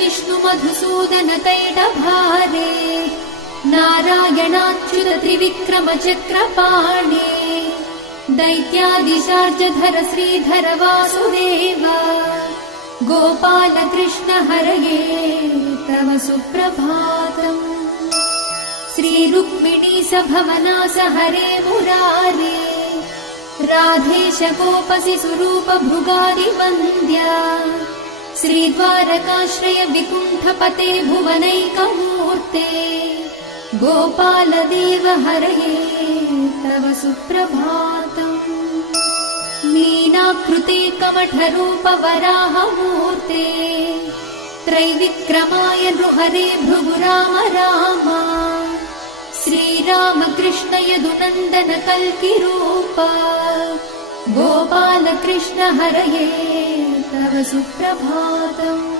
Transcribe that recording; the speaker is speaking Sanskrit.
विष्णु मधुसूदन कैटभारे नारायणाच्युत त्रिविक्रम चक्रपाणे दैत्यादिशार्जधर श्रीधर वासुदेव गोपाल कृष्ण हरये तव सुप्रभातम्। श्री रुक्मिणी सभवनास हरे मुरारे राधेश गोपसि स्वरूप भृगादि वन्द्या श्रीद्वारकाश्रय विकुण्ठपते भुवनैकमूर्ते गोपाल देव हरये तव सुप्रभातम्। मीनाकृते कमठरूप वराहमूर्ते त्रैविक्रमाय नृहरे भृगु राम राम श्रीराम कृष्ण यदुनन्दन कल्किरूप गोपाल कृष्ण हरये तव सुप्रभातम्।